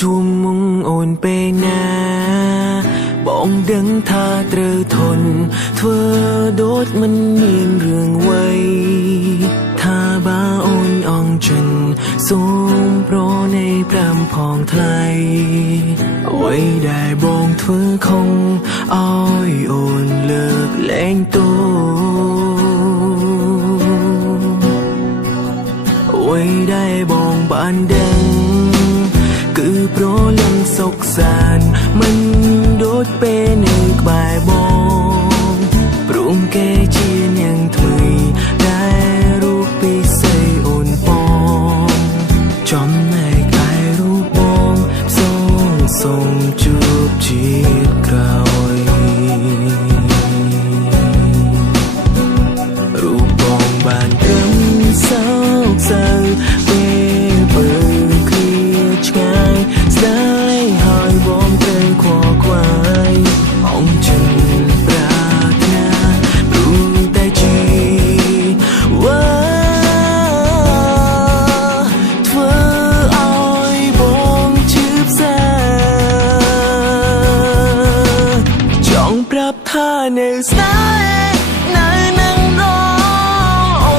ជួមមុងអូនពេលណាបងដឹងថាត្រូវធន់ធ្វើដូចមិនមានរឿងអ្វីថាបើអូនអងចិនសូមប្រណី5ផងថ្លៃអ្វីដែលបងធ្វើខំឲ្យអូនលើកលែងទោអ្វីដែលបងបានដឹងគឺប្រលឹងសុខសាន្តមិនដូចពេលនៅក្បែរបងព្រមគេជានាងថ្មីដែលរូបពិសេសអូនបងចំណែកឯរូបបងសូមជួបជាតិក្រោយរូបបងបានត្រឹមសោកសៅពេលបើឃ្លាឆ្ងាយស្ដាយហើយបងត្រូវខកខ្វាយអងចិនប្រាថ្នាព្រោះតែជីវ៉ាធ្វើឲ្យបងឈឺផ្សាចង់ប្រាប់ថានៅស្នេហ៍នៅនឹងរអូ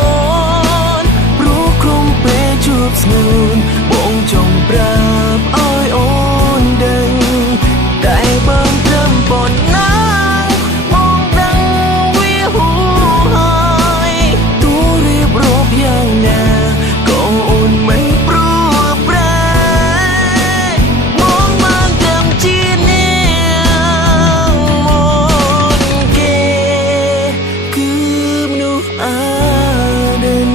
នព្រោះក្រុមពេលជួបស្ងួនបងចង់ប្រាប់ឲ្យអូនដឹងតែបើត្រឹមប៉ុណ្ណាបងដឹងវាហួហើយទូរៀបរាប់យ៉ាងណាក៏អូនមិនព្រោះប្រែបងបានត្រឹមជានាងមុនគេគឺមនុស្សអដើម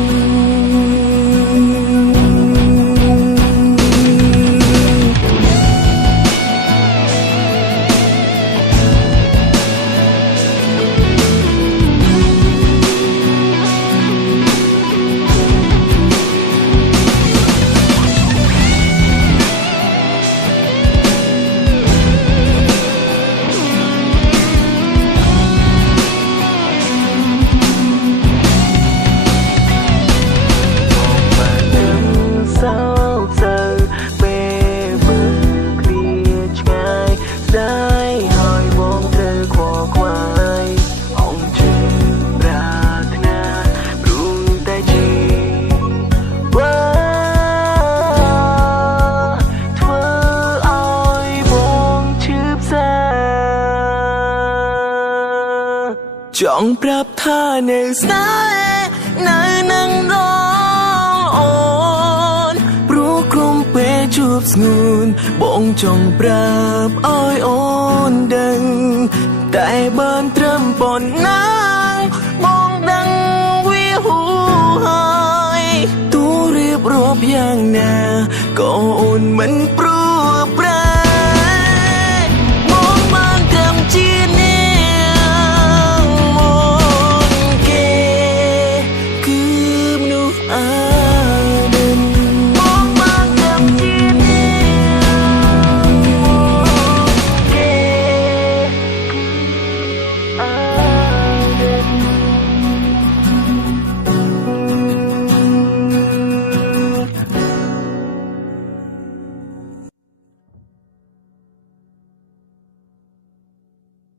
ចង់ប្រាប់ថានៅស្នេហ៍នៅនឹងរអូនព្រោះក្រុមពេលជួបស្ងួនបងចង់ប្រាប់ឲ្យអូនដឹងតែបើត្រឹមប៉ុណ្ណាបងដឹងវាហួហើយទូរៀបរាប់យ៉ាងណាក៏អូនមិនព្រោះ